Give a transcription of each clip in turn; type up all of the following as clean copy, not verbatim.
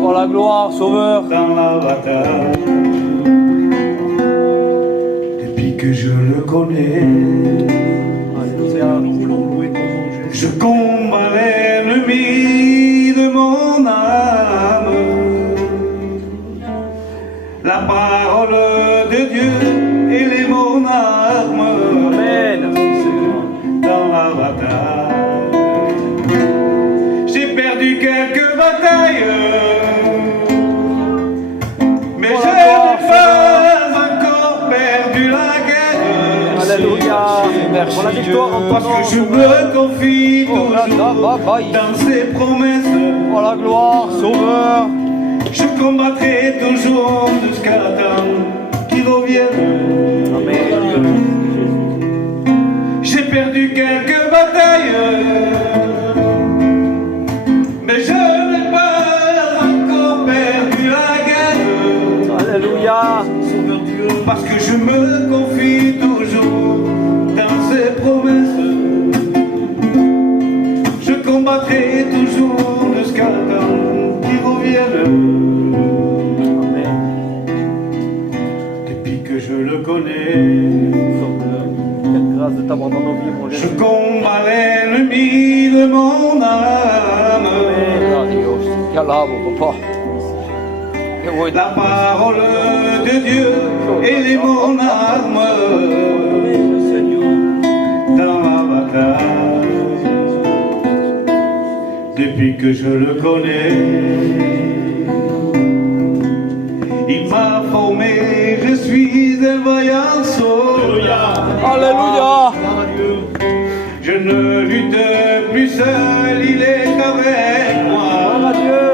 Pour la gloire, Sauveur. Dans la bataille. Depuis que je le connais, je combats l'ennemi de mon âme. La parole de Dieu, elle est mon arme. Amen. Dans la bataille, j'ai perdu quelques batailles, mais je n'ai pas encore perdu la guerre. Alléluia. Pour la victoire en Parce que je me confie toujours dans ses promesses. Pour la gloire, Sauveur. Je combattrai toujours jusqu'à temps qu'il revienne. Amen. J'ai perdu quelques batailles, mais je n'ai pas encore perdu la guerre. Alléluia. Parce que je me confie toujours dans ses promesses. Je combattrai toujours jusqu'à temps qu'il revienne. Depuis que je le connais, Quelle grâce de t'avoir dans nos vies, mon Jésus. je combats l'ennemi de mon âme. Amen. Dios. Te alabo, papá. Qué bueno. La parole de Dieu, elle est mon arme. Dans la bataille, depuis que je le connais, il m'a formé, je suis un vaillant soldat. Alléluia. Je ne lutte plus seul, il est avec Gloire moi. à Dieu.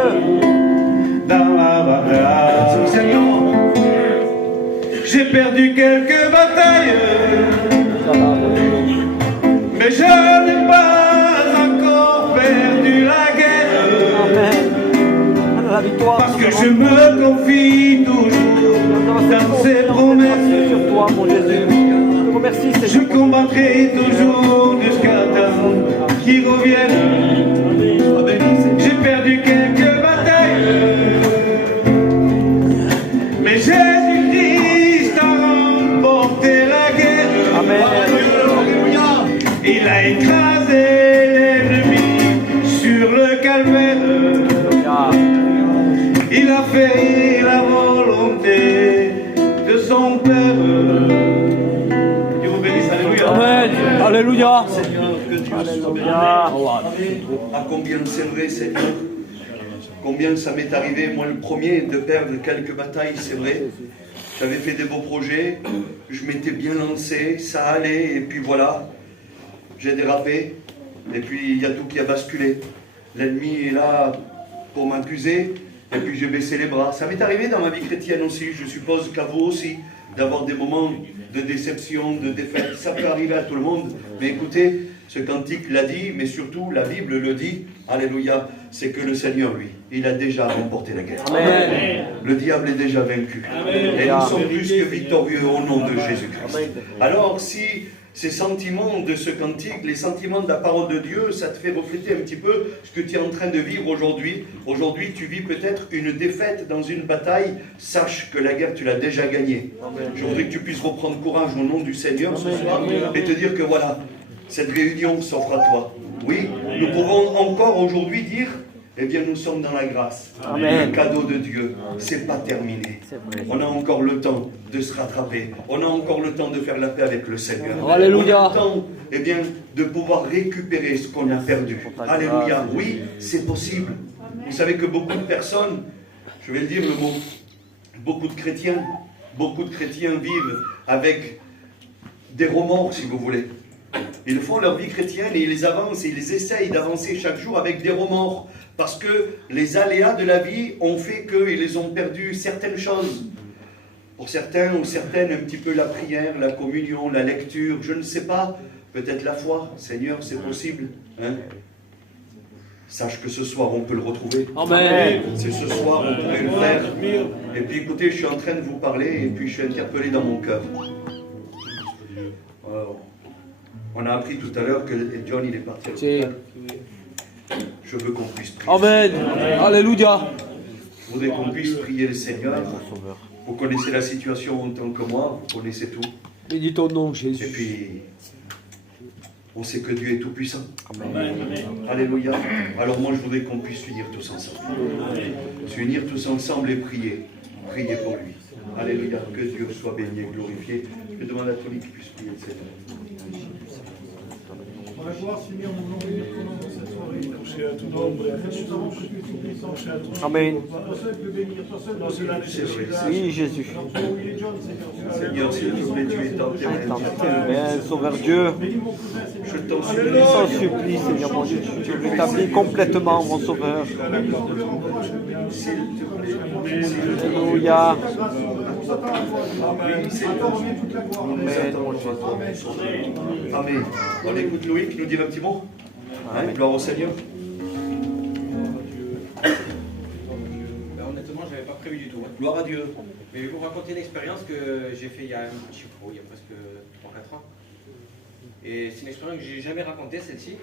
Dans la bataille, Seigneur, j'ai perdu quelques batailles, mais je n'ai pas encore perdu la guerre. Amen. La victoire. Parce que je me confie toujours dans ses promesses. Sur toi, mon Jésus. Je te remercie, Je Seigneur. combattrai toujours jusqu'à temps qu'il revienne. J'ai perdu quelques batailles, mais Jésus-Christ a remporté la guerre. Amen. Il a écrasé l'ennemi sur le calvaire. Il a fait la volonté de son Père. Dieu vous bénisse, alléluia. Amen. Alléluia. Seigneur, que Dieu soit béni. Alléluia. Ah, combien c'est vrai, Seigneur. Combien ça m'est arrivé, moi le premier, de perdre quelques batailles, c'est vrai. J'avais fait des beaux projets, je m'étais bien lancé, ça allait, et puis voilà, j'ai dérapé, et puis il y a tout qui a basculé. L'ennemi est là pour m'accuser, et puis j'ai baissé les bras. Ça m'est arrivé dans ma vie chrétienne aussi, je suppose qu'à vous aussi, d'avoir des moments de déception, de défaite. Ça peut arriver à tout le monde, mais écoutez, ce cantique l'a dit, mais surtout la Bible le dit, alléluia, c'est que le Seigneur, lui, il a déjà remporté la guerre. Amen. Le diable est déjà vaincu. Amen. Et nous sommes plus que victorieux au nom de Jésus-Christ. Alors si ces sentiments de ce cantique, les sentiments de la parole de Dieu, ça te fait refléter un petit peu ce que tu es en train de vivre aujourd'hui. Aujourd'hui, tu vis peut-être une défaite dans une bataille. Sache que la guerre, tu l'as déjà gagnée. Je voudrais que tu puisses reprendre courage au nom du Seigneur ce soir et te dire que voilà, cette réunion s'offre à toi. Oui, nous pouvons encore aujourd'hui dire, eh bien nous sommes dans la grâce. Amen. Le cadeau de Dieu, c'est pas terminé. C'est vrai. On a encore le temps de se rattraper. On a encore le temps de faire la paix avec le Seigneur. Alléluia. On a le temps, eh bien, de pouvoir récupérer ce qu'on a perdu. Alléluia. Oui, c'est possible. Vous savez que beaucoup de personnes, je vais le dire le mot, beaucoup de chrétiens vivent avec des remords, si vous voulez. Ils font leur vie chrétienne et ils avancent et ils essayent d'avancer chaque jour avec des remords. Parce que les aléas de la vie ont fait qu'ils ont perdu certaines choses. Pour certains ou certaines, un petit peu la prière, la communion, la lecture, je ne sais pas, peut-être la foi. Seigneur, c'est possible. Hein? Sache que ce soir, on peut le retrouver. Amen. C'est ce soir, on pourrait le faire. Et puis écoutez, je suis en train de vous parler et puis je suis interpellé dans mon cœur. On a appris tout à l'heure que John, il est parti à l'hôpital. Je veux qu'on puisse prier. Amen. Alléluia. Je voudrais qu'on puisse prier le Seigneur. Vous connaissez la situation en tant que moi, vous connaissez tout. Bénis ton nom, Et Jésus. puis, on sait que Dieu est tout-puissant. Amen. Alléluia. Alors moi, je voudrais qu'on puisse s'unir tous ensemble. S'unir tous ensemble et prier. Prier pour lui. Alléluia. Que Dieu soit béni et glorifié. Je demande à Tony qu'il puisse prier le Seigneur. On va voir, Seigneur, nous voulons bénir ton nom dans cette soirée. Toucher à tout nombre et à Jésus, toucher à tout. Amen. Toi seul peux bénir, toi seul dans cela nécessite. Oui, Jésus. Seigneur, s'il te plaît, tu es dans tes mains. Amen. Sauveur Dieu. Je t'en supplie. Je t'en supplie, Seigneur mon Dieu. Tu rétablis complètement, mon Sauveur. S'il te plaît. Alléluia. Amen. Amen, mon Jésus. Amen. On écoute Loïc nous dire un petit mot. Hein, gloire au Seigneur. Honnêtement, je n'avais pas prévu du tout. Hein. Gloire à Dieu. Mais je vais vous raconter une expérience que j'ai faite il y a il y a presque 3-4 ans. Et c'est une expérience que je n'ai jamais racontée, celle-ci.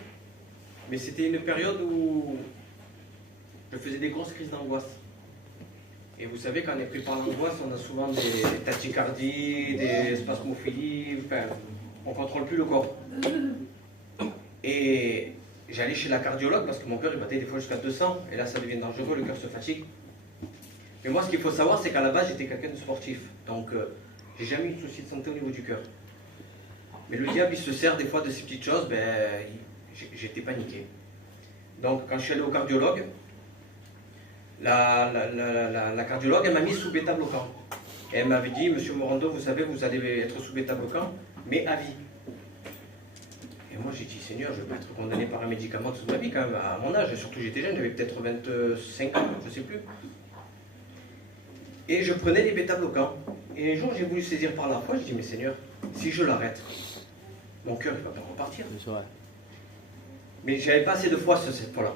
Mais c'était une période où je faisais des grosses crises d'angoisse. Et vous savez, quand on est pris par l'angoisse, on a souvent des tachycardies, des spasmophilies, enfin, on ne contrôle plus le corps. Et j'allais chez la cardiologue parce que mon cœur il battait des fois jusqu'à 200, et là ça devient dangereux, le cœur se fatigue. Mais moi, ce qu'il faut savoir, c'est qu'à la base, j'étais quelqu'un de sportif. Donc, j'ai jamais eu de souci de santé au niveau du cœur. Mais le diable, il se sert des fois de ces petites choses, j'étais paniqué. Donc, quand je suis allé au cardiologue, la cardiologue, elle m'a mis sous bêta-bloquant. Et elle m'avait dit, Monsieur Morando, vous savez, vous allez être sous bêta-bloquant, mais à vie. Et moi, j'ai dit, Seigneur, je ne veux pas être condamné par un médicament toute ma vie, quand même, à mon âge. Surtout, j'étais jeune, j'avais peut-être 25 ans, je ne sais plus. Et je prenais des bêta-bloquants. Et un jour, j'ai voulu saisir par la foi, j'ai dit, mais Seigneur, si je l'arrête, mon cœur, il va pas repartir. Mais je n'avais pas assez de foi cette fois-là.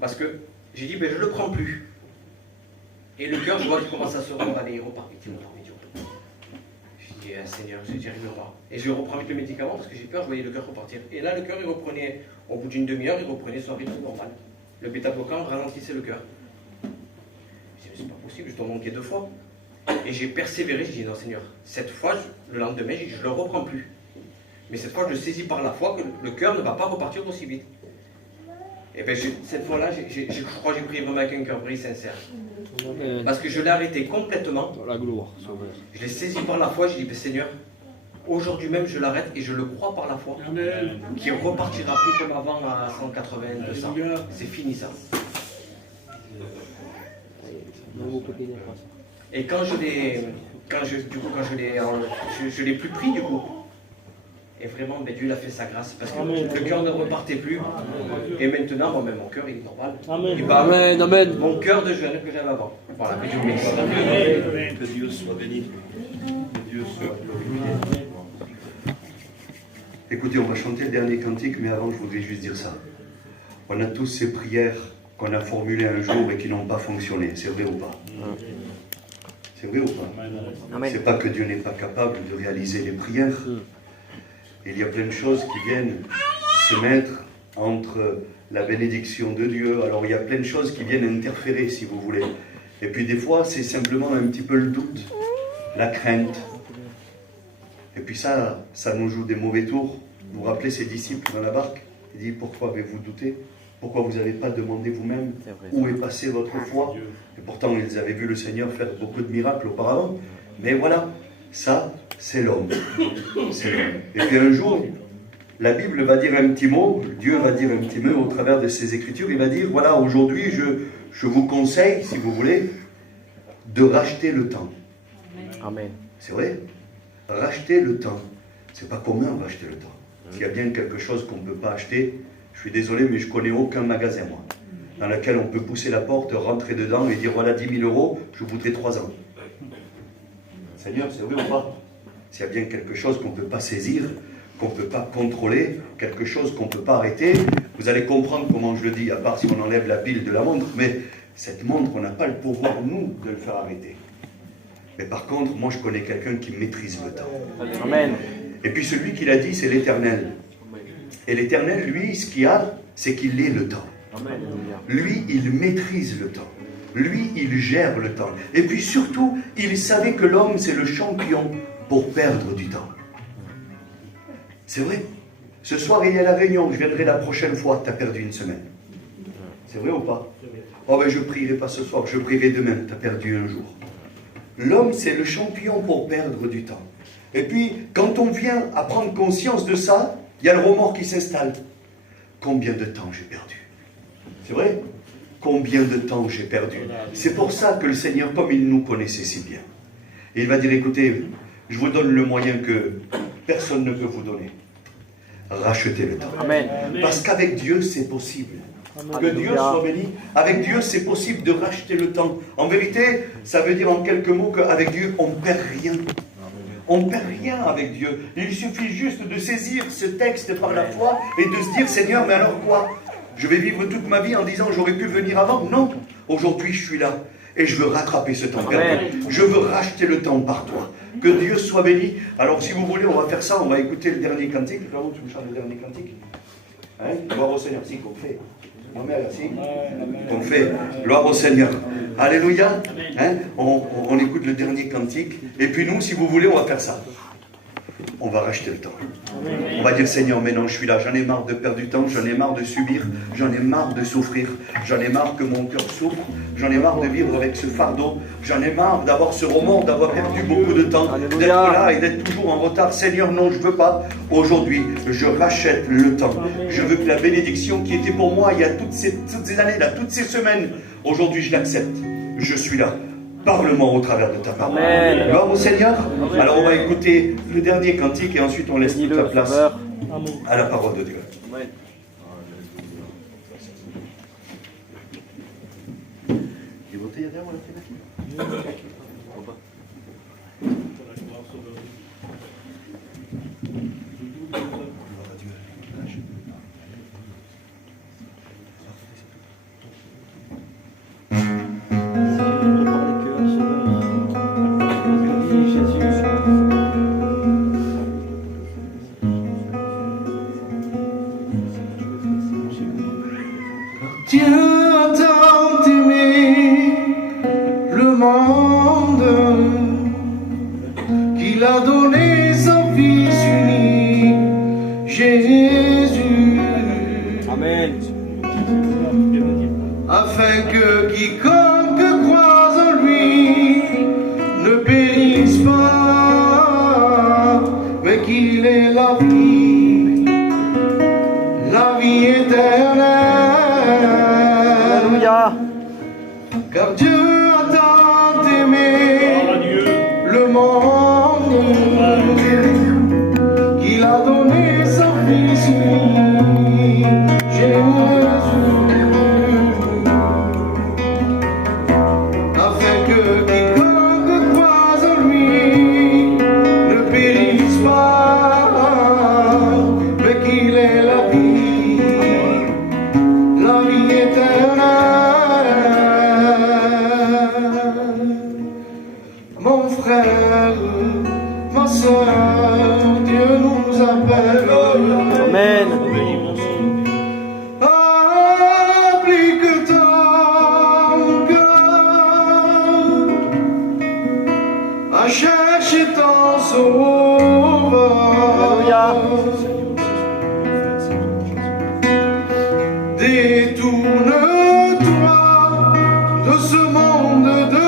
Parce que j'ai dit, je ne le prends plus. Et le cœur, je vois qu'il commence à se remballer, il repart vite, il repart vite. J'ai dit, Seigneur, j'y arriverai pas. Et je reprends vite le médicament parce que j'ai peur, je voyais le cœur repartir. Et là, le cœur, il reprenait, au bout d'une demi-heure, il reprenait son rythme normal. Le bêta-bloquant ralentissait le cœur. Je dis, mais c'est pas possible, je dois manquer 2 fois. Et j'ai persévéré, j'ai dit, non Seigneur, cette fois, le lendemain, j'ai dit, je ne le reprends plus. Mais cette fois, je le saisis par la foi que le cœur ne va pas repartir aussi vite. Et bien, cette fois-là, je crois que j'ai prié vraiment avec un cœur brisé, sincère. Parce que je l'ai arrêté complètement. Dans la gloire, Sauveur. Je l'ai saisi par la foi, j'ai dit, Seigneur, aujourd'hui même, je l'arrête et je le crois par la foi. Qu'il ne repartira plus comme avant à 180, 200. C'est fini ça. Et quand je l'ai plus pris du coup. Et vraiment, Dieu l'a fait sa grâce parce que le cœur ne repartait plus. Et maintenant, mon cœur il est normal. Amen, amen. Mon cœur de jeune que j'avais avant. Voilà, que Dieu me bénisse. Que Dieu soit béni. Que Dieu soit glorifié. Écoutez, on va chanter le dernier cantique, mais avant, je voudrais juste dire ça. On a tous ces prières qu'on a formulées un jour et qui n'ont pas fonctionné. C'est vrai ou pas? C'est vrai ou pas? C'est pas que Dieu n'est pas capable de réaliser les prières. Il y a plein de choses qui viennent se mettre entre la bénédiction de Dieu. Alors il y a plein de choses qui viennent interférer, si vous voulez. Et puis des fois, c'est simplement un petit peu le doute, la crainte. Et puis ça nous joue des mauvais tours. Vous vous rappelez ces disciples dans la barque? Il dit, pourquoi avez-vous douté? Pourquoi vous n'avez pas demandé vous-même où est passée votre foi? Et pourtant, ils avaient vu le Seigneur faire beaucoup de miracles auparavant. Mais voilà, ça, c'est l'homme. C'est l'homme. Et puis un jour, la Bible va dire un petit mot, Dieu va dire un petit mot au travers de ses Écritures. Il va dire, voilà, aujourd'hui, je vous conseille, si vous voulez, de racheter le temps. Amen. C'est vrai? Racheter le temps. C'est pas commun, racheter le temps. S'il y a bien quelque chose qu'on ne peut pas acheter, je suis désolé, mais je connais aucun magasin, moi, dans lequel on peut pousser la porte, rentrer dedans et dire, voilà 10 000 €, je vous voudrais 3 ans. Seigneur, c'est vrai ou pas? S'il y a bien quelque chose qu'on ne peut pas saisir, qu'on ne peut pas contrôler, quelque chose qu'on ne peut pas arrêter, vous allez comprendre comment je le dis, à part si on enlève la pile de la montre, mais cette montre, on n'a pas le pouvoir, nous, de le faire arrêter. Mais par contre, moi, je connais quelqu'un qui maîtrise le temps. Amen. Et puis celui qui l'a dit, c'est l'Éternel. Et l'Éternel, lui, ce qu'il a, c'est qu'il est le temps. Lui, il maîtrise le temps. Lui, il gère le temps. Et puis surtout, il savait que l'homme, c'est le champion pour perdre du temps. C'est vrai. Ce soir, il y a la réunion. Je viendrai la prochaine fois. Tu as perdu une semaine. C'est vrai ou pas? Oh ben, je prierai pas ce soir. Je prierai demain. Tu as perdu un jour. L'homme, c'est le champion pour perdre du temps. Et puis, quand on vient à prendre conscience de ça, il y a le remords qui s'installe. Combien de temps j'ai perdu? C'est vrai? Combien de temps j'ai perdu? C'est pour ça que le Seigneur, comme il nous connaissait si bien, il va dire, écoutez, je vous donne le moyen que personne ne peut vous donner. Rachetez le temps. Amen. Parce qu'avec Dieu, c'est possible. Que Dieu soit béni. Avec Dieu, c'est possible de racheter le temps. En vérité, ça veut dire en quelques mots qu'avec Dieu, on ne perd rien. On ne perd rien avec Dieu. Il suffit juste de saisir ce texte par la foi et de se dire, Seigneur, mais alors quoi? Je vais vivre toute ma vie en disant, j'aurais pu venir avant? Non. Aujourd'hui, je suis là. Et je veux rattraper ce temps perdu. Je veux racheter le temps par toi. Que Dieu soit béni. Alors, si vous voulez, on va faire ça. On va écouter le dernier cantique. Claude, tu me chantes le dernier cantique? Hein? Gloire au Seigneur. Si, qu'on fait. Ma mère, si. Qu'on fait. Gloire au Seigneur. Alléluia. Hein? On écoute le dernier cantique. Et puis nous, si vous voulez, on va faire ça. On va racheter le temps. On va dire, Seigneur, maintenant je suis là, j'en ai marre de perdre du temps, j'en ai marre de subir, j'en ai marre de souffrir, j'en ai marre que mon cœur souffre, j'en ai marre de vivre avec ce fardeau, j'en ai marre d'avoir ce remords, d'avoir perdu beaucoup de temps, d'être là et d'être toujours en retard. Seigneur, non, je ne veux pas. Aujourd'hui, je rachète le temps. Je veux que la bénédiction qui était pour moi il y a toutes ces années, là, toutes ces semaines, aujourd'hui je l'accepte. Je suis là. Parle-moi au travers de ta parole. Amen. Gloire au Seigneur. Alors on va écouter le dernier cantique et ensuite on laisse toute la place à la parole de Dieu. Amen. Dieu a tant aimé le monde qu'il a donné son Fils unique, Jésus, Amen. afin que quiconque croise en lui ne périsse pas, mais qu'il ait la vie éternelle. Alléluia. Car Dieu a tant aimé le monde qu'il a donné son Fils unique, Jésus, afin que quiconque croise en lui ne périsse pas, mais qu'il ait la vie éternelle. Mon frère, ma soeur, Dieu nous appelle. Amen. Applique ton cœur à chercher ton sauveur. Détourne-toi de ce monde de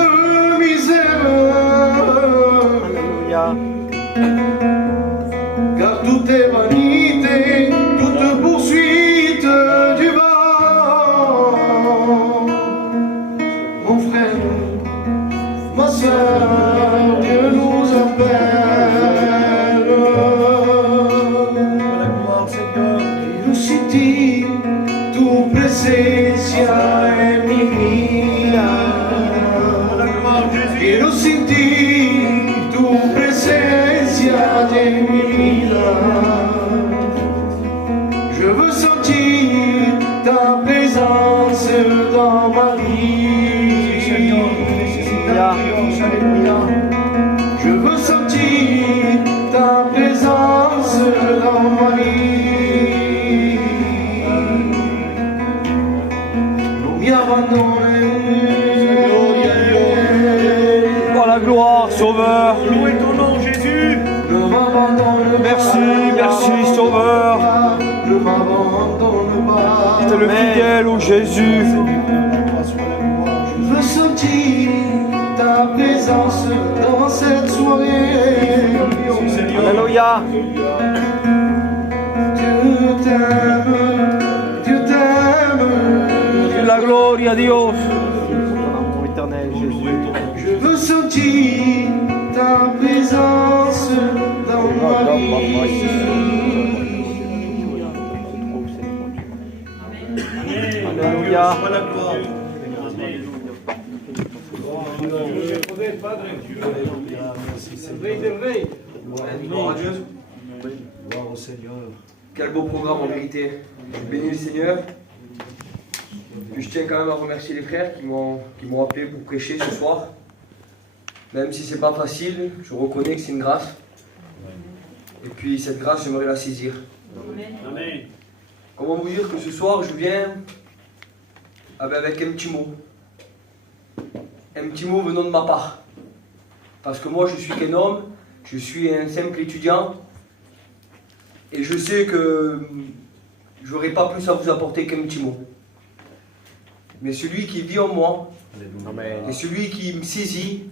misère. Alléluia. Car tout est vanité, toute poursuite du vent. Mon frère, ma soeur, Dieu nous appelle. Riusciti tu presencia en mi vida. Quiero sentir tu presencia Sauveur. Louez ton nom, Jésus. Ne m'abandonne Merci, pas, merci, Sauveur. Ne m'abandonne pas. Tu es le fidèle, ô Jésus. Je veux sentir ta présence dans cette soirée. Alléluia. Dieu t'aime, Dieu t'aime. La gloire à Dieu. Ton amour éternel, Jésus. Je veux sentir ta présence dans ma vie. Alléluia. Sois la gloire. Gloire à Dieu. Gloire au Seigneur. Quel beau programme en vérité. Je bénis le Seigneur. Puis je tiens quand même à remercier les frères qui m'ont appelé pour prêcher ce soir. Même si c'est pas facile, je reconnais que c'est une grâce. Et puis cette grâce, j'aimerais la saisir. Amen. Comment vous dire que ce soir, je viens avec un petit mot. Un petit mot venant de ma part. Parce que moi, je suis qu'un homme, je suis un simple étudiant. Et je sais que j'aurais pas plus à vous apporter qu'un petit mot. Mais celui qui vit en moi, et celui qui me saisit,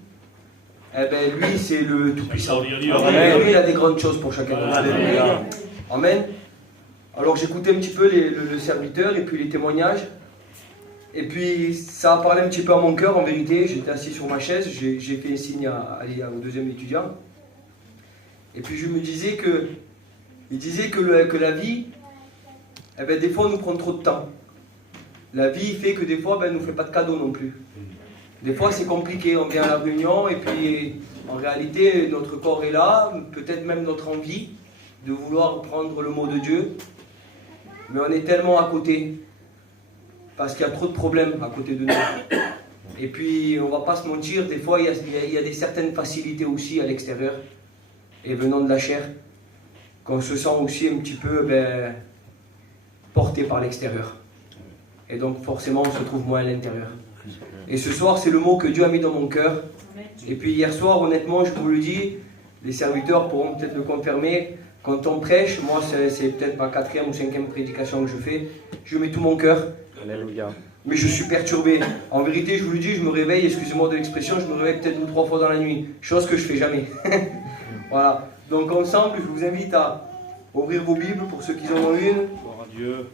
eh ben lui c'est le Tout-Puissant. Lui il a des grandes choses pour chacun d'entre nous. Amen. Alors j'écoutais un petit peu le serviteur et puis les témoignages. Et puis ça a parlé un petit peu à mon cœur en vérité. J'étais assis sur ma chaise, j'ai fait un signe au deuxième étudiant. Et puis je me disais que il disait que la vie, eh ben, des fois, on nous prend trop de temps. La vie fait que des fois, ben, elle ne nous fait pas de cadeaux non plus. Des fois, c'est compliqué. On vient à la réunion et puis, en réalité, notre corps est là, peut-être même notre envie de vouloir prendre le mot de Dieu. Mais on est tellement à côté, parce qu'il y a trop de problèmes à côté de nous. Et puis, on ne va pas se mentir, des fois, il y a des certaines facilités aussi à l'extérieur, et venant de la chair, qu'on se sent aussi un petit peu porté par l'extérieur. Et donc forcément on se trouve moins à l'intérieur. Et ce soir c'est le mot que Dieu a mis dans mon cœur. Et puis hier soir honnêtement je vous le dis, les serviteurs pourront peut-être le confirmer, quand on prêche, moi c'est peut-être ma 4e ou 5e prédication que je fais, je mets tout mon cœur. Alléluia. Mais je suis perturbé. En vérité je vous le dis, je me réveille, excusez-moi de l'expression, je me réveille peut-être 2 ou 3 fois dans la nuit. Chose que je fais jamais. Voilà. Donc ensemble, je vous invite à ouvrir vos Bibles pour ceux qui en ont une. Gloire à Dieu.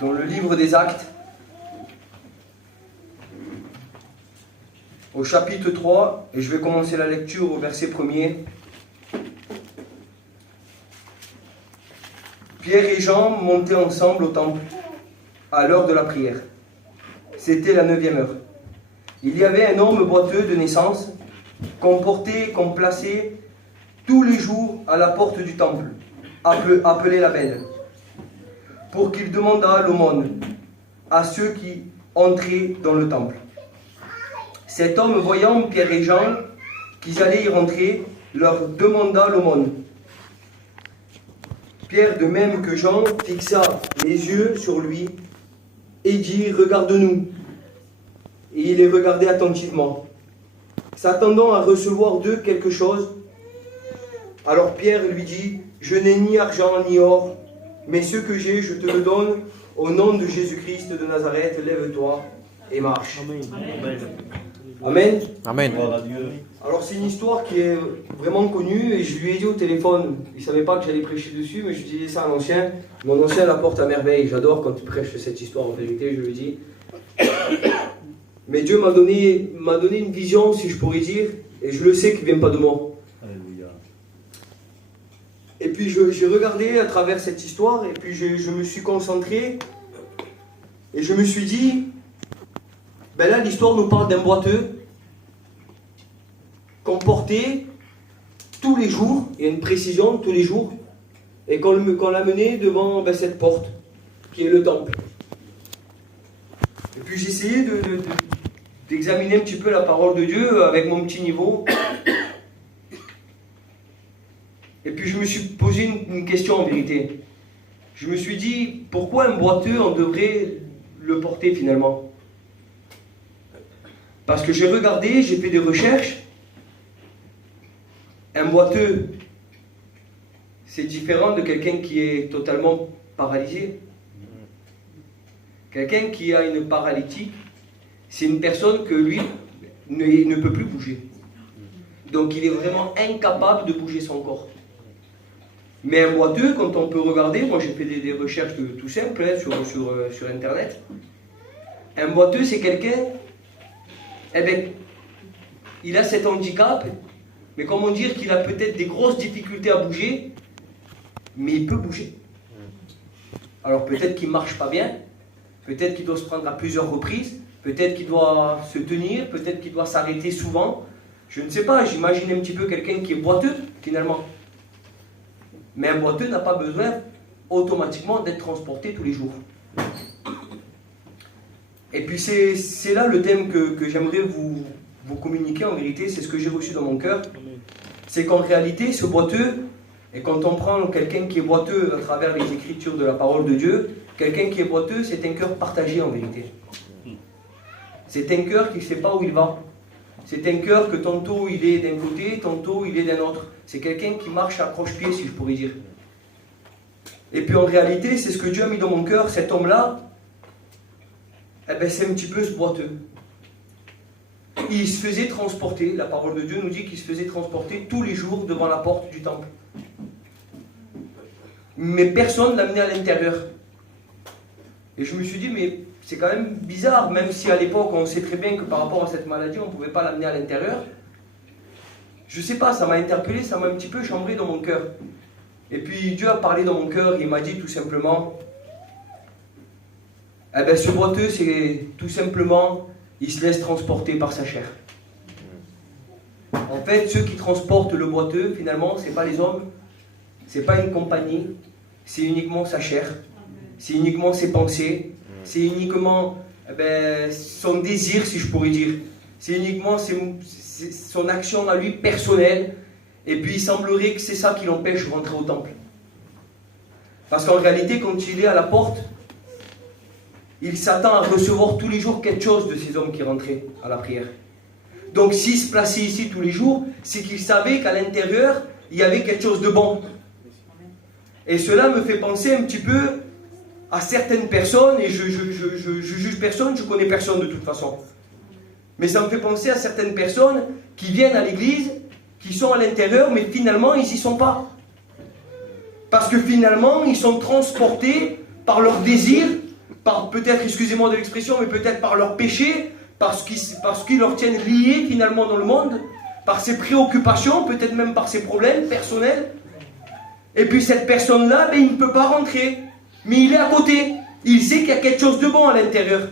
Dans le livre des Actes, au chapitre 3, et je vais commencer la lecture au verset 1er. Pierre et Jean montaient ensemble au temple à l'heure de la prière. C'était la 9e heure. Il y avait un homme boiteux de naissance qu'on plaçait tous les jours à la porte du temple, appelé la Belle, pour qu'il demandât l'aumône à ceux qui entraient dans le temple. Cet homme, voyant Pierre et Jean qu'ils allaient y rentrer, leur demanda l'aumône. Pierre, de même que Jean, fixa les yeux sur lui et dit « Regarde-nous ». Et il les regardait attentivement, s'attendant à recevoir d'eux quelque chose. Alors Pierre lui dit, je n'ai ni argent ni or, mais ce que j'ai, je te le donne. Au nom de Jésus-Christ de Nazareth, lève-toi et marche. Amen. Amen. Amen. Gloire à Dieu. Alors c'est une histoire qui est vraiment connue et je lui ai dit au téléphone, il ne savait pas que j'allais prêcher dessus, mais je disais ça à l'ancien. Mon ancien la porte à merveille, j'adore quand il prêche cette histoire en vérité, je lui dis. Mais Dieu m'a donné une vision, si je pourrais dire, et je le sais qu'il ne vient pas de moi. Alléluia. Et puis j'ai regardé à travers cette histoire, et puis je me suis concentré, et je me suis dit, ben là l'histoire nous parle d'un boiteux qu'on portait tous les jours, il y a une précision, tous les jours, et qu'on l'a mené devant cette porte, qui est le temple. Et puis j'ai essayé d'examiner un petit peu la parole de Dieu avec mon petit niveau. Et puis je me suis posé une question en vérité. Je me suis dit, pourquoi un boiteux, on devrait le porter finalement? Parce que j'ai regardé, j'ai fait des recherches, boiteux, c'est différent de quelqu'un qui est totalement paralysé. Quelqu'un qui a une paralytique, c'est une personne que lui ne peut plus bouger. Donc il est vraiment incapable de bouger son corps. Mais un boiteux, quand on peut regarder, moi j'ai fait des recherches tout simples sur Internet. Un boiteux, c'est quelqu'un, il a cet handicap, mais comment dire qu'il a peut-être des grosses difficultés à bouger, mais il peut bouger. Alors peut-être qu'il ne marche pas bien, peut-être qu'il doit se prendre à plusieurs reprises, peut-être qu'il doit se tenir, peut-être qu'il doit s'arrêter souvent. Je ne sais pas, j'imagine un petit peu quelqu'un qui est boiteux, finalement. Mais un boiteux n'a pas besoin automatiquement d'être transporté tous les jours. Et puis c'est là le thème que j'aimerais vous communiquer en vérité, c'est ce que j'ai reçu dans mon cœur. C'est qu'en réalité, ce boiteux, et quand on prend quelqu'un qui est boiteux à travers les écritures de la parole de Dieu, quelqu'un qui est boiteux, c'est un cœur partagé en vérité. C'est un cœur qui ne sait pas où il va. C'est un cœur que tantôt il est d'un côté, tantôt il est d'un autre. C'est quelqu'un qui marche à croche-pied, si je pourrais dire. Et puis en réalité, c'est ce que Dieu a mis dans mon cœur, cet homme-là, c'est un petit peu ce boiteux. Il se faisait transporter, la parole de Dieu nous dit qu'il se faisait transporter tous les jours devant la porte du temple. Mais personne ne l'amenait à l'intérieur. Et je me suis dit, mais c'est quand même bizarre, même si à l'époque on sait très bien que par rapport à cette maladie, on ne pouvait pas l'amener à l'intérieur. Je ne sais pas, ça m'a interpellé, ça m'a un petit peu chambré dans mon cœur. Et puis Dieu a parlé dans mon cœur, il m'a dit tout simplement, ce boiteux, c'est tout simplement, il se laisse transporter par sa chair. En fait, ceux qui transportent le boiteux, finalement, ce n'est pas les hommes, ce n'est pas une compagnie, c'est uniquement sa chair, c'est uniquement ses pensées, c'est uniquement son désir, si je pourrais dire. C'est uniquement son action à lui personnelle. Et puis il semblerait que c'est ça qui l'empêche de rentrer au temple. Parce qu'en réalité, quand il est à la porte, il s'attend à recevoir tous les jours quelque chose de ces hommes qui rentraient à la prière. Donc s'il se plaçait ici tous les jours, c'est qu'il savait qu'à l'intérieur, il y avait quelque chose de bon. Et cela me fait penser un petit peu à certaines personnes, et je juge personne, je connais personne de toute façon. Mais ça me fait penser à certaines personnes qui viennent à l'église, qui sont à l'intérieur, mais finalement ils n'y sont pas. Parce que finalement ils sont transportés par leurs désirs, par peut-être, excusez-moi de l'expression, mais peut-être par leurs péchés, parce qu'ils leur tiennent liés finalement dans le monde, par ses préoccupations, peut-être même par ses problèmes personnels. Et puis cette personne-là, il ne peut pas rentrer. Mais il est à côté. Il sait qu'il y a quelque chose de bon à l'intérieur.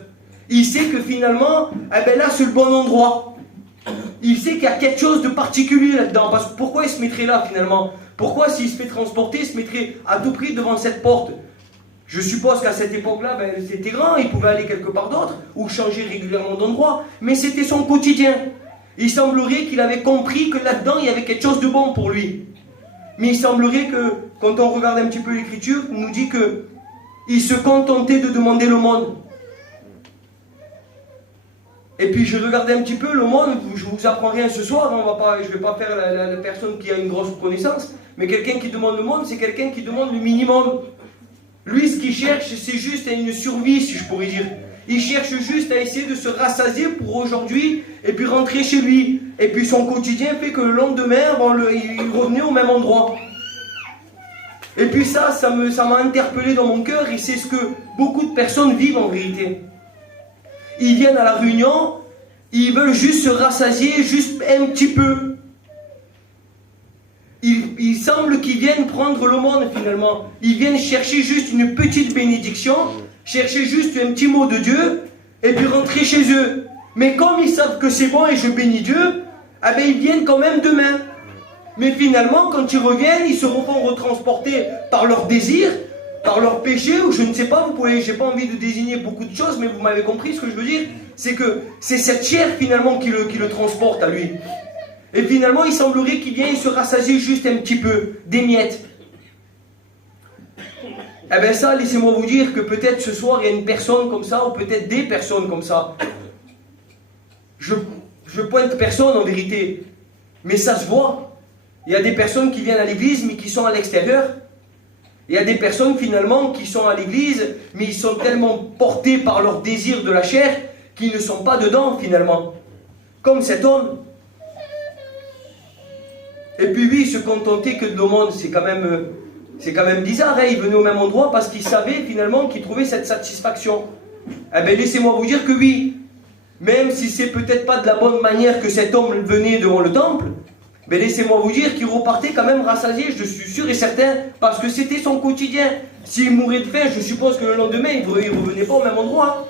Il sait que finalement, là c'est le bon endroit. Il sait qu'il y a quelque chose de particulier là-dedans. Parce que pourquoi il se mettrait là finalement? Pourquoi s'il se fait transporter, il se mettrait à tout prix devant cette porte? Je suppose qu'à cette époque-là, c'était grand, il pouvait aller quelque part d'autre, ou changer régulièrement d'endroit. Mais c'était son quotidien. Il semblerait qu'il avait compris que là-dedans, il y avait quelque chose de bon pour lui. Mais il semblerait que, quand on regarde un petit peu l'écriture, il nous dit que il se contentait de demander l'aumône. Et puis je regardais un petit peu l'aumône, je ne vous apprends rien ce soir, je ne vais pas faire la personne qui a une grosse connaissance, mais quelqu'un qui demande l'aumône, c'est quelqu'un qui demande le minimum. Lui, ce qu'il cherche, c'est juste une survie, si je pourrais dire. Il cherche juste à essayer de se rassasier pour aujourd'hui, et puis rentrer chez lui. Et puis son quotidien fait que le lendemain, il revenait au même endroit. Et puis ça m'a interpellé dans mon cœur, et c'est ce que beaucoup de personnes vivent en vérité. Ils viennent à la réunion, ils veulent juste se rassasier, juste un petit peu. Il semble qu'ils viennent prendre l'aumône finalement. Ils viennent chercher juste une petite bénédiction, chercher juste un petit mot de Dieu, et puis rentrer chez eux. Mais comme ils savent que c'est bon et je bénis Dieu, ils viennent quand même demain. Mais finalement, quand ils reviennent, ils se refont retransporter par leurs désirs, par leurs péchés, ou je ne sais pas, j'ai pas envie de désigner beaucoup de choses, mais vous m'avez compris ce que je veux dire. C'est que c'est cette chair finalement qui le transporte à lui. Et finalement, il semblerait qu'il vienne se rassasier juste un petit peu, des miettes. Ça, laissez-moi vous dire que peut-être ce soir, il y a une personne comme ça, ou peut-être des personnes comme ça. Je pointe personne en vérité, mais ça se voit. Il y a des personnes qui viennent à l'église mais qui sont à l'extérieur. Il y a des personnes finalement qui sont à l'église mais ils sont tellement portés par leur désir de la chair qu'ils ne sont pas dedans finalement. Comme cet homme. Et puis oui, se contenter que de l'aumône, c'est quand même bizarre. Hein. Il venait au même endroit parce qu'il savait finalement qu'il trouvait cette satisfaction. Eh bien laissez-moi vous dire que oui. Même si c'est peut-être pas de la bonne manière que cet homme venait devant le temple, mais laissez-moi vous dire qu'il repartait quand même rassasié, je suis sûr et certain, parce que c'était son quotidien. S'il mourait de faim, je suppose que le lendemain, il ne revenait pas au même endroit.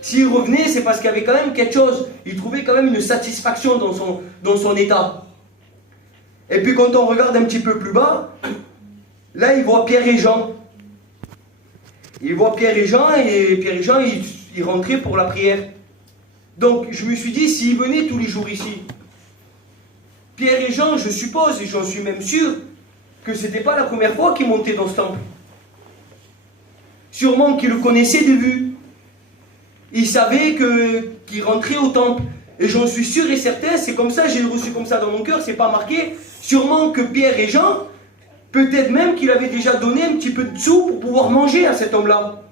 S'il revenait, c'est parce qu'il y avait quand même quelque chose. Il trouvait quand même une satisfaction dans son état. Et puis quand on regarde un petit peu plus bas, là il voit Pierre et Jean. Il voit Pierre et Jean, ils rentraient pour la prière. Donc je me suis dit, s'ils venaient tous les jours ici, Pierre et Jean, je suppose, et j'en suis même sûr, que ce n'était pas la première fois qu'ils montaient dans ce temple. Sûrement qu'ils le connaissaient de vue. Ils savaient qu'ils rentraient au temple. Et j'en suis sûr et certain, c'est comme ça, j'ai reçu comme ça dans mon cœur, c'est pas marqué. Sûrement que Pierre et Jean, peut-être même qu'il avait déjà donné un petit peu de sous pour pouvoir manger à cet homme-là.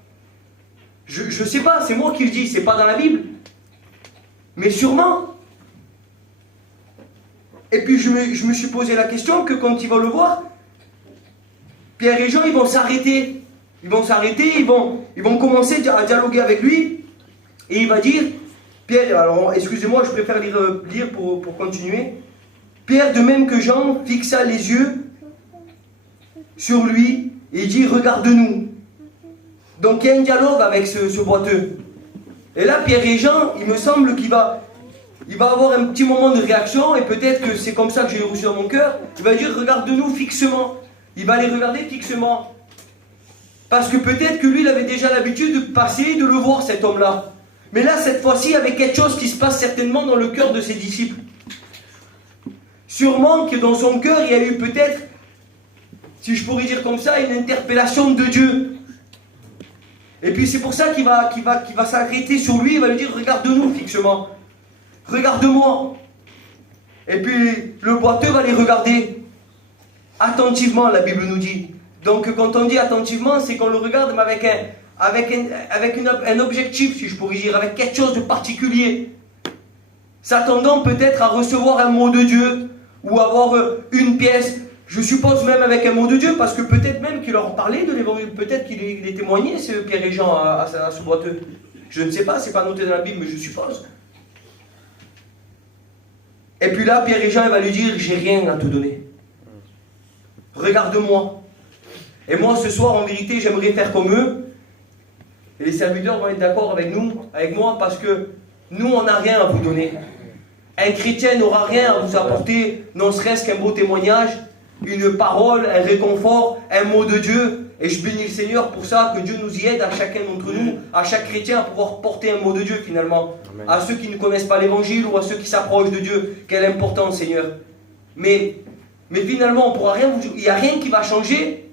Je sais pas, c'est moi qui le dis, c'est pas dans la Bible. Mais sûrement. Et puis je me suis posé la question que quand ils vont le voir, Pierre et Jean, ils vont s'arrêter. Ils vont s'arrêter, ils vont commencer à dialoguer avec lui. Et il va dire, Pierre, alors excusez-moi, je préfère lire pour continuer. Pierre, de même que Jean, fixa les yeux sur lui et dit, regarde-nous. Donc il y a un dialogue avec ce boiteux. Et là, Pierre et Jean, il me semble qu'il va avoir un petit moment de réaction, et peut-être que c'est comme ça que j'ai reçu dans mon cœur. Il va dire, regarde-nous fixement. Il va les regarder fixement. Parce que peut-être que lui, il avait déjà l'habitude de passer, de le voir, cet homme-là. Mais là, cette fois-ci, il y avait quelque chose qui se passe certainement dans le cœur de ses disciples. Sûrement que dans son cœur, il y a eu peut-être, si je pourrais dire comme ça, une interpellation de Dieu. Et puis c'est pour ça qu'il va s'arrêter sur lui, il va lui dire, regarde-nous fixement. Regarde-moi. Et puis le boiteux va les regarder attentivement, la Bible nous dit. Donc quand on dit attentivement, c'est qu'on le regarde mais avec un objectif, si je pourrais dire, avec quelque chose de particulier. S'attendant peut-être à recevoir un mot de Dieu, ou avoir une pièce, je suppose même avec un mot de Dieu, parce que peut-être même qu'il leur parlait de l'évangile, peut-être qu'il est témoigné, ce Pierre et Jean, à ce boiteux. Je ne sais pas, c'est pas noté dans la Bible, mais je suppose. Et puis là, Pierre et Jean, il va lui dire, j'ai rien à te donner. Regarde-moi. Et moi, ce soir, en vérité, j'aimerais faire comme eux. Et les serviteurs vont être d'accord avec moi, parce que nous, on n'a rien à vous donner. Un chrétien n'aura rien à vous apporter, non serait-ce qu'un beau témoignage, une parole, un réconfort, un mot de Dieu. Et je bénis le Seigneur pour ça, que Dieu nous y aide à chacun d'entre nous, à chaque chrétien, à pouvoir porter un mot de Dieu finalement. Amen. À ceux qui ne connaissent pas l'évangile ou à ceux qui s'approchent de Dieu. Quelle importance, Seigneur. Mais finalement, on pourra rien vous dire. Il n'y a rien qui va changer.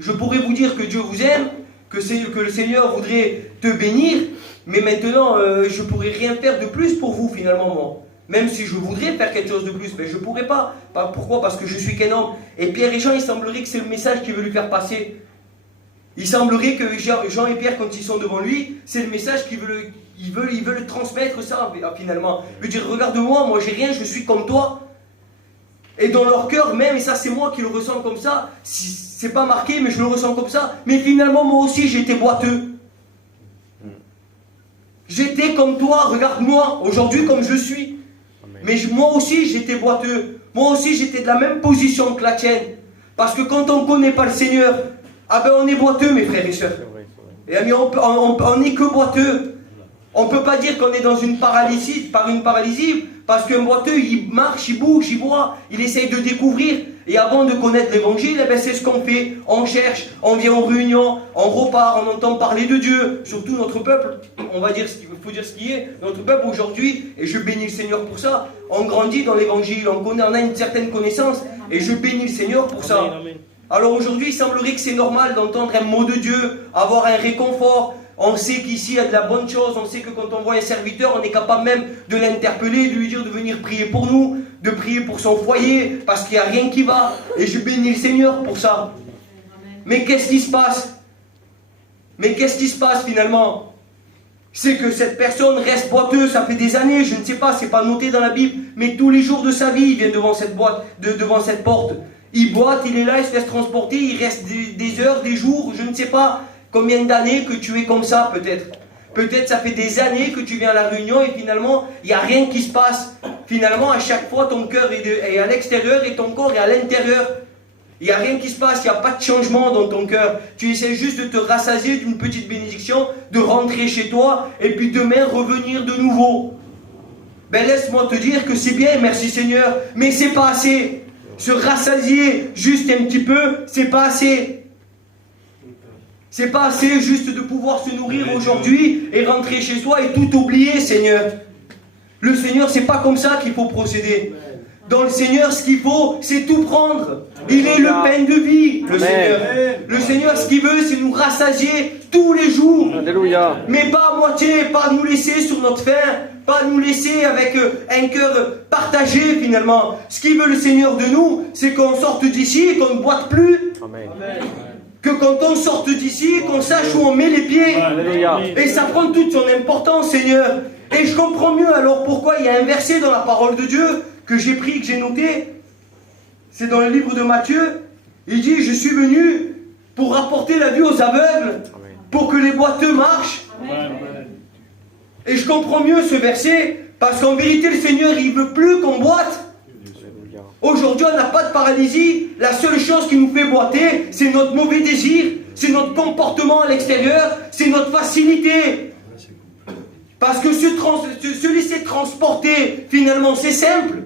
Je pourrais vous dire que Dieu vous aime, que le Seigneur voudrait te bénir, mais maintenant, je ne pourrais rien faire de plus pour vous finalement, moi. Même si je voudrais faire quelque chose de plus, mais je ne pourrais pas. Pourquoi? Parce que je suis qu'un homme. Et Pierre et Jean, il semblerait que c'est le message qu'il veut lui faire passer. Il semblerait que Jean et Pierre, quand ils sont devant lui, c'est le message qu'il veut, il veut transmettre ça, finalement. Il veut dire, regarde-moi, moi j'ai rien, je suis comme toi. Et dans leur cœur même, et ça c'est moi qui le ressens comme ça, c'est pas marqué, mais je le ressens comme ça, mais finalement moi aussi j'étais boiteux. J'étais comme toi, regarde-moi, aujourd'hui comme je suis. Mais moi aussi j'étais boiteux. Moi aussi j'étais de la même position que la tienne. Parce que quand on ne connaît pas le Seigneur, ah ben on est boiteux mes frères et sœurs. Et amis, on n'est que boiteux. On ne peut pas dire qu'on est dans une paralysie, parce qu'un boiteux il marche, il bouge, il boit, il essaye de découvrir. Et avant de connaître l'évangile, eh ben c'est ce qu'on fait. On cherche, on vient aux réunions, on repart, on entend parler de Dieu. Surtout notre peuple, on va dire il faut dire ce qui est. Notre peuple aujourd'hui, et je bénis le Seigneur pour ça, on grandit dans l'évangile, on a une certaine connaissance, et je bénis le Seigneur pour ça. Alors aujourd'hui, il semblerait que c'est normal d'entendre un mot de Dieu, avoir un réconfort, On sait qu'ici il y a de la bonne chose, on sait que quand on voit un serviteur, on est capable même de l'interpeller, de lui dire de venir prier pour nous, de prier pour son foyer, parce qu'il n'y a rien qui va. Et je bénis le Seigneur pour ça. Mais qu'est-ce qui se passe? Mais qu'est-ce qui se passe finalement? C'est que cette personne reste boiteux, ça fait des années, je ne sais pas, c'est pas noté dans la Bible, mais tous les jours de sa vie, il vient devant cette boîte, devant cette porte. Il boite, il est là, il se laisse transporter, il reste des heures, des jours, je ne sais pas combien d'années que tu es comme ça peut-être. Peut-être ça fait des années que tu viens à la réunion et finalement, il n'y a rien qui se passe. Finalement, à chaque fois, ton cœur est à l'extérieur et ton corps est à l'intérieur. Il n'y a rien qui se passe, il n'y a pas de changement dans ton cœur. Tu essaies juste de te rassasier d'une petite bénédiction, de rentrer chez toi et puis demain revenir de nouveau. Ben laisse-moi te dire que c'est bien, merci Seigneur, mais c'est pas assez. Se rassasier juste un petit peu, c'est pas assez. C'est pas assez juste de pouvoir se nourrir aujourd'hui et rentrer chez soi et tout oublier, Seigneur. Le Seigneur, c'est pas comme ça qu'il faut procéder. Dans le Seigneur, ce qu'il faut, c'est tout prendre. Il est le pain de vie, le Seigneur. Le Seigneur, ce qu'il veut, c'est nous rassasier tous les jours. Alléluia. Mais pas à moitié, pas nous laisser sur notre faim, pas nous laisser avec un cœur partagé finalement. Ce qu'il veut le Seigneur de nous, c'est qu'on sorte d'ici et qu'on ne boite plus. Amen. Que quand on sorte d'ici, qu'on sache où on met les pieds. Alléluia. Et ça prend toute son importance, Seigneur. Et je comprends mieux alors pourquoi il y a un verset dans la parole de Dieu que j'ai pris, que j'ai noté. C'est dans le livre de Matthieu. Il dit, je suis venu pour apporter la vue aux aveugles, pour que les boiteux marchent. Et je comprends mieux ce verset, parce qu'en vérité, le Seigneur, il ne veut plus qu'on boite. Aujourd'hui, on n'a pas de paralysie. La seule chose qui nous fait boiter, c'est notre mauvais désir, c'est notre comportement à l'extérieur, c'est notre facilité. Parce que se laisser transporter, finalement, c'est simple.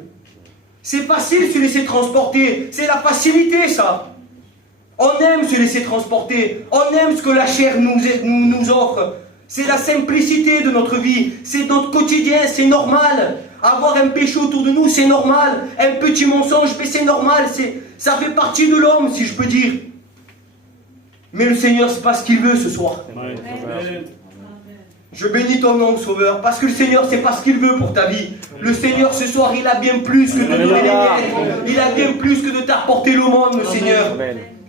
C'est facile de se laisser transporter. C'est la facilité, ça. On aime se laisser transporter. On aime ce que la chair nous offre. C'est la simplicité de notre vie. C'est notre quotidien, c'est normal. Avoir un péché autour de nous, c'est normal. Un petit mensonge, mais c'est normal. Ça fait partie de l'homme, si je peux dire. Mais le Seigneur, c'est pas ce qu'il veut ce soir. Amen. Je bénis ton nom, Sauveur, parce que le Seigneur, c'est pas ce qu'il veut pour ta vie. Le Seigneur, ce soir, il a bien plus que de te donner les miettes. Il a bien plus que de t'apporter le monde, le Seigneur.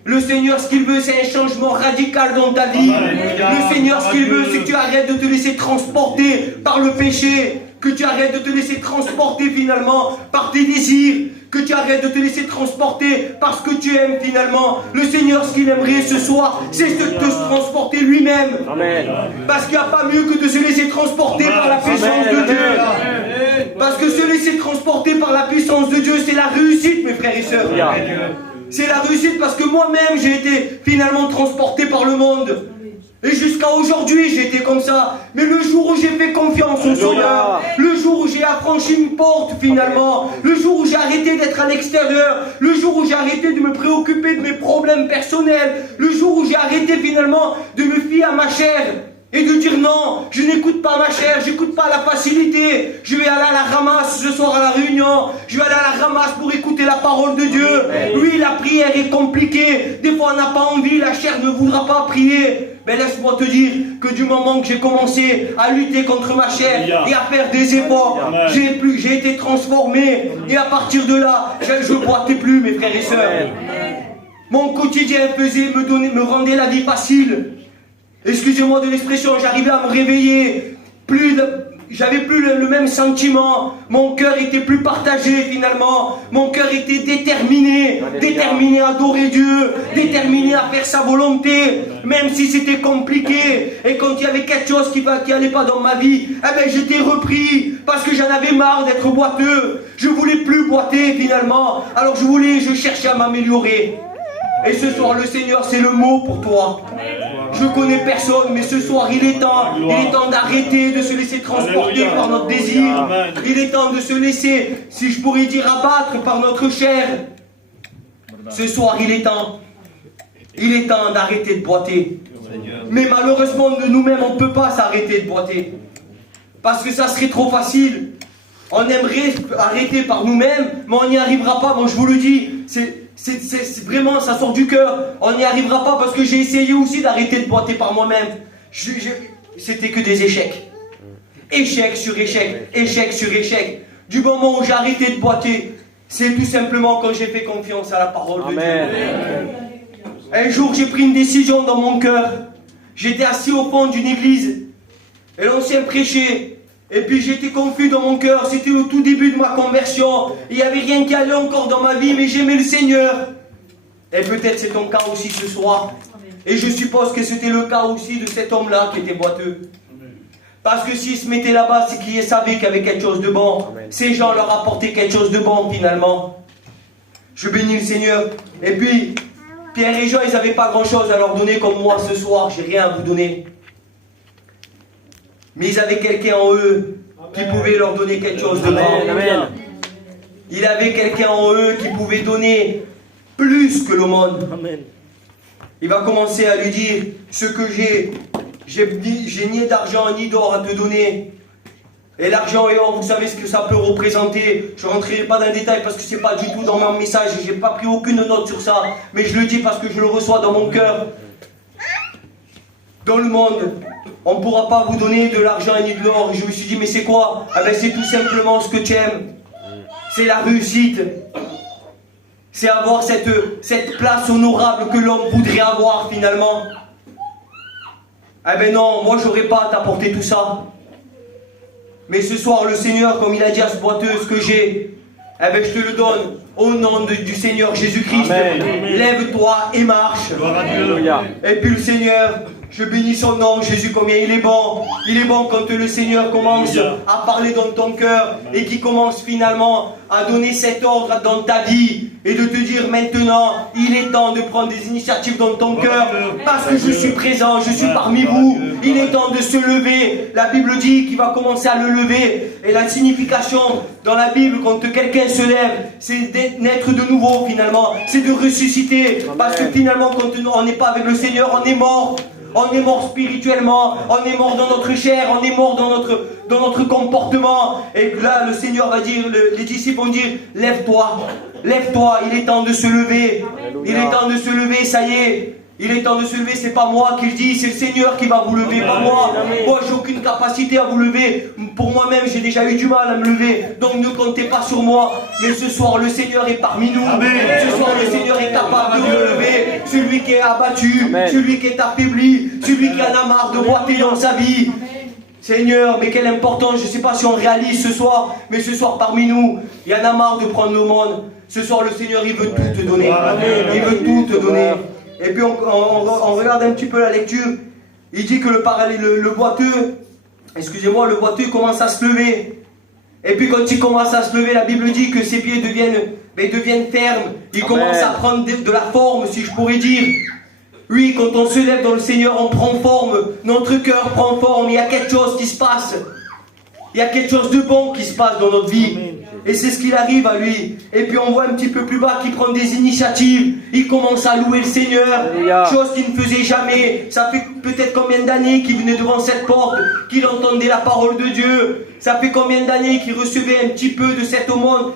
Le Seigneur, ce qu'il veut, c'est un changement radical dans ta vie. Le Seigneur, ce qu'il veut, c'est que tu arrêtes de te laisser transporter par le péché. Que tu arrêtes de te laisser transporter finalement par tes désirs. Que tu arrêtes de te laisser transporter par ce que tu aimes finalement. Le Seigneur, ce qu'il aimerait ce soir, c'est de te transporter lui-même. Parce qu'il n'y a pas mieux que de se laisser transporter par la puissance de Dieu. Parce que se laisser transporter par la puissance de Dieu, c'est la réussite, mes frères et sœurs. C'est la réussite parce que moi-même, j'ai été finalement transporté par le monde. Et jusqu'à aujourd'hui, j'ai été comme ça. Mais le jour où j'ai fait confiance au Seigneur, le jour où j'ai affranchi une porte finalement, le jour où j'ai arrêté d'être à l'extérieur, le jour où j'ai arrêté de me préoccuper de mes problèmes personnels, le jour où j'ai arrêté finalement de me fier à ma chair et de dire non, je n'écoute pas ma chair, j'écoute pas la facilité, je vais aller à la ramasse ce soir à la réunion, je vais aller à la ramasse pour écouter la parole de Dieu. Oui, la prière est compliquée, des fois on n'a pas envie, la chair ne voudra pas prier. Mais laisse-moi te dire que du moment que j'ai commencé à lutter contre ma chair et à faire des efforts, j'ai été transformé. Et à partir de là, je ne boitais plus, mes frères et sœurs. Mon quotidien me rendait la vie facile. Excusez-moi de l'expression, j'arrivais à me réveiller. J'avais plus le même sentiment. Mon cœur était plus partagé finalement. Mon cœur était déterminé. Déterminé à adorer Dieu. Déterminé à faire sa volonté. Même si c'était compliqué. Et quand il y avait quelque chose qui allait pas dans ma vie, eh ben j'étais repris. Parce que j'en avais marre d'être boiteux. Je voulais plus boiter finalement. Alors je cherchais à m'améliorer. Et ce soir, le Seigneur, c'est le mot pour toi. Je connais personne, mais ce soir, il est temps d'arrêter de se laisser transporter par notre désir. Il est temps de se laisser, si je pourrais dire, abattre par notre chair. Ce soir, il est temps. Il est temps d'arrêter de boiter. Mais malheureusement, de nous-mêmes, on ne peut pas s'arrêter de boiter. Parce que ça serait trop facile. On aimerait arrêter par nous-mêmes, mais on n'y arrivera pas. Moi, je vous le dis, c'est vraiment, ça sort du cœur. On n'y arrivera pas parce que j'ai essayé aussi d'arrêter de boiter par moi-même. C'était que des échecs. Échec sur échec, échec sur échec. Du moment où j'ai arrêté de boiter, c'est tout simplement quand j'ai fait confiance à la parole de Dieu. Un jour, j'ai pris une décision dans mon cœur. J'étais assis au fond d'une église. Et l'ancien prêchait. Et puis j'étais confus dans mon cœur. C'était au tout début de ma conversion. Il n'y avait rien qui allait encore dans ma vie, mais j'aimais le Seigneur. Et peut-être c'est ton cas aussi ce soir. Et je suppose que c'était le cas aussi de cet homme-là qui était boiteux. Parce que s'il se mettait là-bas, c'est qu'il savait qu'il y avait quelque chose de bon. Ces gens leur apportaient quelque chose de bon finalement. Je bénis le Seigneur. Et puis, Pierre et Jean, ils n'avaient pas grand-chose à leur donner comme moi ce soir. J'ai rien à vous donner. Mais ils avaient quelqu'un en eux qui pouvait leur donner quelque chose de bon. Il avait quelqu'un en eux qui pouvait donner plus que le monde. Il va commencer à lui dire, ce que j'ai ni d'argent ni d'or à te donner. Et l'argent et or, vous savez ce que ça peut représenter. Je ne rentrerai pas dans le détail parce que ce n'est pas du tout dans mon message. Je n'ai pas pris aucune note sur ça. Mais je le dis parce que je le reçois dans mon cœur. Dans le monde, on ne pourra pas vous donner de l'argent ni de l'or. Je me suis dit, mais c'est quoi? Ah ben c'est tout simplement ce que tu aimes. C'est la réussite. C'est avoir cette place honorable que l'homme voudrait avoir finalement. Eh ben non, moi j'aurais pas à t'apporter tout ça. Mais ce soir, le Seigneur, comme il a dit à ce boiteux, ce que j'ai, eh ben je te le donne au nom du Seigneur Jésus-Christ. Lève-toi et marche. Et puis le Seigneur, je bénis son nom, Jésus, combien il est bon. Il est bon quand le Seigneur commence à parler dans ton cœur et qui commence finalement à donner cet ordre dans ta vie et de te dire maintenant, il est temps de prendre des initiatives dans ton cœur parce que je suis présent, je suis parmi vous. Il est temps de se lever. La Bible dit qu'il va commencer à le lever. Et la signification dans la Bible quand quelqu'un se lève, c'est d'être de nouveau finalement. C'est de ressusciter. Parce que finalement quand on n'est pas avec le Seigneur, on est mort. On est mort spirituellement, on est mort dans notre chair, on est mort dans notre comportement. Et là, le Seigneur va dire, les disciples vont dire, lève-toi, lève-toi, il est temps de se lever. Il est temps de se lever, ça y est. Il est temps de se lever, c'est pas moi qui le dis, c'est le Seigneur qui va vous lever, pas moi. Moi, j'ai aucune capacité à vous lever. Pour moi-même, j'ai déjà eu du mal à me lever. Donc ne comptez pas sur moi. Mais ce soir, le Seigneur est parmi nous. Ce soir, le Seigneur est capable de vous lever. Celui qui est abattu, celui qui est affaibli, celui qui en a marre de boiter dans sa vie. Seigneur, mais quelle importance, je ne sais pas si on réalise ce soir, mais ce soir parmi nous, il y en a marre de prendre le monde. Ce soir, le Seigneur, il veut tout te donner. Il veut tout te donner. Et puis on regarde un petit peu la lecture. Il dit que le boiteux, excusez-moi, le boiteux commence à se lever. Et puis quand il commence à se lever, la Bible dit que ses pieds deviennent fermes. Il commence à prendre de la forme, si je pourrais dire. Oui, quand on se lève dans le Seigneur, on prend forme. Notre cœur prend forme. Il y a quelque chose qui se passe. Il y a quelque chose de bon qui se passe dans notre vie. Et c'est ce qu'il arrive à lui. Et puis on voit un petit peu plus bas qu'il prend des initiatives. Il commence à louer le Seigneur. Chose qu'il ne faisait jamais. Ça fait peut-être combien d'années qu'il venait devant cette porte, qu'il entendait la parole de Dieu. Ça fait combien d'années qu'il recevait un petit peu de cette aumône,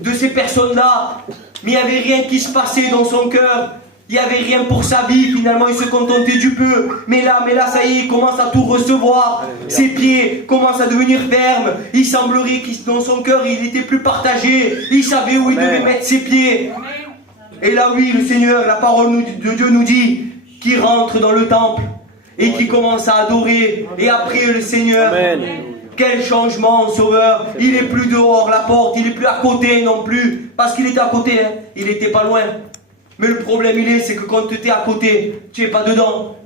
de ces personnes-là. Mais il n'y avait rien qui se passait dans son cœur. Il n'y avait rien pour sa vie, finalement il se contentait du peu. Mais là, ça y est, il commence à tout recevoir. Ses pieds commencent à devenir fermes. Il semblerait que dans son cœur, il était plus partagé. Il savait où il devait mettre ses pieds. Et là, oui, le Seigneur, la parole de Dieu nous dit qu'il rentre dans le temple et qu'il commence à adorer et à prier le Seigneur. Quel changement, Sauveur. Il n'est plus dehors la porte, il n'est plus à côté non plus. Parce qu'il était à côté, hein. Il n'était pas loin. Mais le problème c'est que quand tu es à côté, tu n'es pas dedans.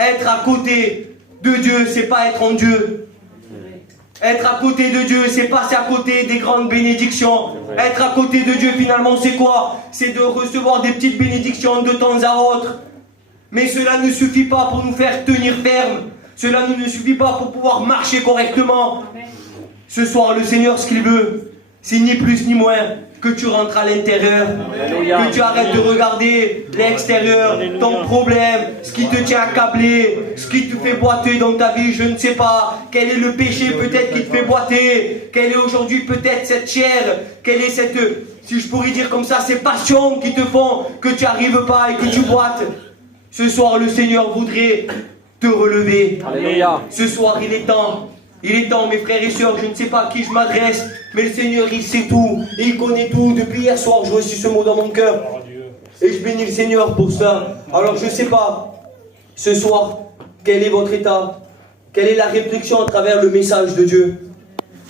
Être à côté de Dieu, c'est pas être en Dieu. Être à côté de Dieu, c'est passer à côté des grandes bénédictions. Être à côté de Dieu, finalement, c'est quoi? C'est de recevoir des petites bénédictions de temps à autre. Mais cela ne suffit pas pour nous faire tenir ferme. Cela ne suffit pas pour pouvoir marcher correctement. Ce soir, le Seigneur, ce qu'il veut, c'est ni plus ni moins que tu rentres à l'intérieur, que tu arrêtes de regarder l'extérieur, ton problème, ce qui te tient accablé, ce qui te fait boiter dans ta vie, je ne sais pas. Quel est le péché peut-être qui te fait boiter? Quelle est aujourd'hui peut-être cette chair? Quelle est cette, si je pourrais dire comme ça, ces passions qui te font que tu n'arrives pas et que tu boites? Ce soir, le Seigneur voudrait te relever. Alléluia. Ce soir, il est temps. Il est temps, mes frères et sœurs, je ne sais pas à qui je m'adresse, mais le Seigneur, il sait tout. Il connaît tout. Depuis hier soir, je reçu ce mot dans mon cœur. Et je bénis le Seigneur pour ça. Alors, je ne sais pas, ce soir, quel est votre état? Quelle est la réflexion à travers le message de Dieu?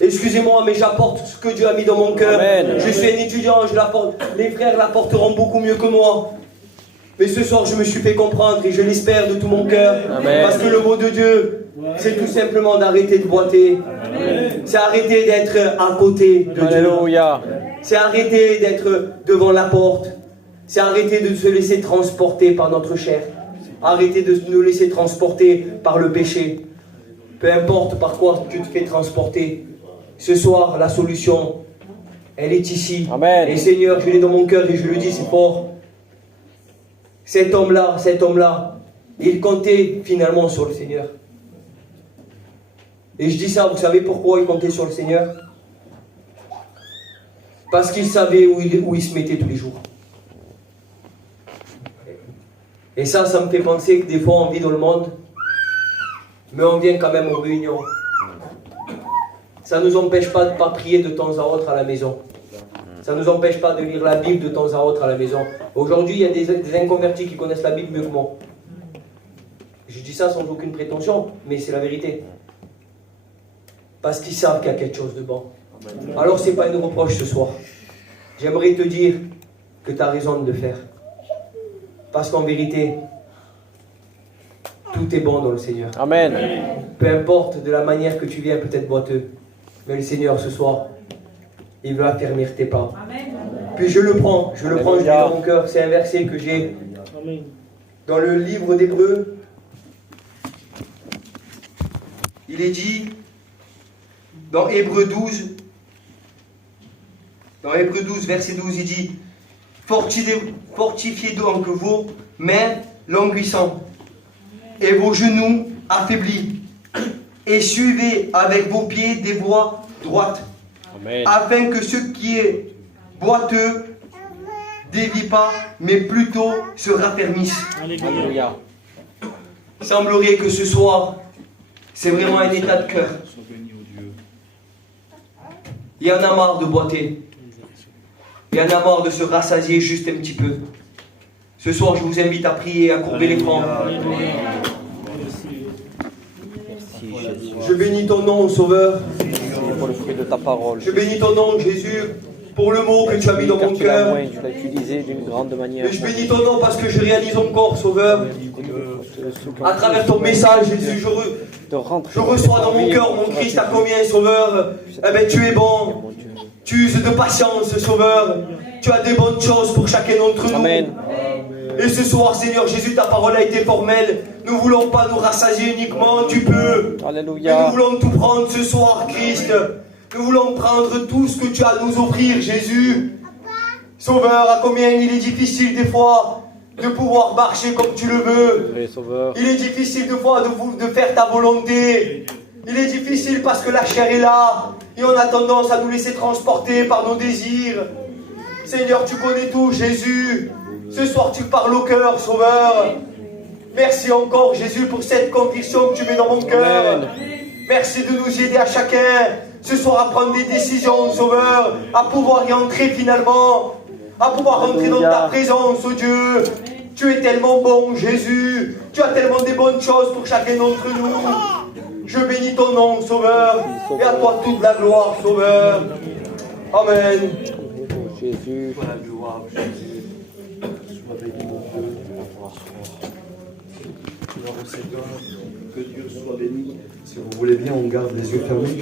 Excusez-moi, mais j'apporte ce que Dieu a mis dans mon cœur. Je suis un étudiant, je l'apporte. Les frères l'apporteront beaucoup mieux que moi. Mais ce soir, je me suis fait comprendre et je l'espère de tout mon cœur. Parce que le mot de Dieu, c'est tout simplement d'arrêter de boiter. C'est arrêter d'être à côté de Alléluia. Dieu. C'est arrêter d'être devant la porte. C'est arrêter de se laisser transporter par notre chair. Arrêter de nous laisser transporter par le péché. Peu importe par quoi tu te fais transporter. Ce soir, la solution, elle est ici. Amen. Et Seigneur, je l'ai dans mon cœur et je le dis, c'est fort. Cet homme-là, il comptait finalement sur le Seigneur. Et je dis ça, vous savez pourquoi il comptait sur le Seigneur? Parce qu'il savait où il se mettait tous les jours. Et ça me fait penser que des fois on vit dans le monde, mais on vient quand même aux réunions. Ça ne nous empêche pas de ne pas prier de temps à autre à la maison. Ça ne nous empêche pas de lire la Bible de temps à autre à la maison. Aujourd'hui, il y a des inconvertis qui connaissent la Bible mieux que moi. Je dis ça sans aucune prétention, mais c'est la vérité. Parce qu'ils savent qu'il y a quelque chose de bon. Alors, ce n'est pas une reproche ce soir. J'aimerais te dire que tu as raison de le faire. Parce qu'en vérité, tout est bon dans le Seigneur. Amen. Peu importe de la manière que tu viens, peut-être boiteux. Mais le Seigneur, ce soir, il veut affermir tes pas. Puis je le prends, je l'ai dans mon cœur. C'est un verset que j'ai dans le livre d'Hébreux. Il est dit, dans Hébreux 12, verset 12, il dit, fortifiez donc vos mains languissantes et vos genoux affaiblis, et suivez avec vos pieds des voies droites, Amen. afin que ce qui est boiteux dévie pas, mais plutôt se raffermisse. Alléluia. Il semblerait que ce soir, c'est vraiment un état de cœur. Il y en a marre de boiter. Il y en a marre de se rassasier juste un petit peu. Ce soir, je vous invite à prier, à courber les francs. Je bénis ton nom, Sauveur. Pour le fruit de ta parole. Je bénis ton nom, Jésus, pour le mot que tu as mis dans mon Tu l'as cœur. tu l'as utilisé d'une grande manière. Et je bénis ton nom parce que je réalise encore, Sauveur, à travers ton message, Jésus, je reçois dans mon cœur, mon Christ, à combien, Sauveur, eh bien, tu es bon. Tu uses de patience, Sauveur. Tu as des bonnes choses pour chacun d'entre nous. Amen. Et ce soir, Seigneur Jésus, ta parole a été formelle. Nous ne voulons pas nous rassasier uniquement, tu peux. Mais Alléluia. nous voulons tout prendre ce soir, Christ. Nous voulons prendre tout ce que tu as à nous offrir, Jésus. Sauveur, à combien il est difficile des fois de pouvoir marcher comme tu le veux. Vrai Sauveur. Il est difficile des fois de faire ta volonté. Il est difficile parce que la chair est là. Et on a tendance à nous laisser transporter par nos désirs. Seigneur, tu connais tout, Jésus. Ce soir, tu parles au cœur, Sauveur. Merci encore, Jésus, pour cette conviction que tu mets dans mon cœur. Amen. Merci de nous aider à chacun, ce soir, à prendre des décisions, Sauveur, à pouvoir y entrer finalement, à pouvoir rentrer dans ta présence, oh Dieu. Tu es tellement bon, Jésus. Tu as tellement de bonnes choses pour chacun d'entre nous. Je bénis ton nom, Sauveur. Et à toi toute la gloire, Sauveur. Amen. Jésus. Toi la gloire, Jésus. Sois béni, mon Dieu. Gloire au Seigneur. Que Dieu soit béni. Si vous voulez bien, on garde les yeux fermés.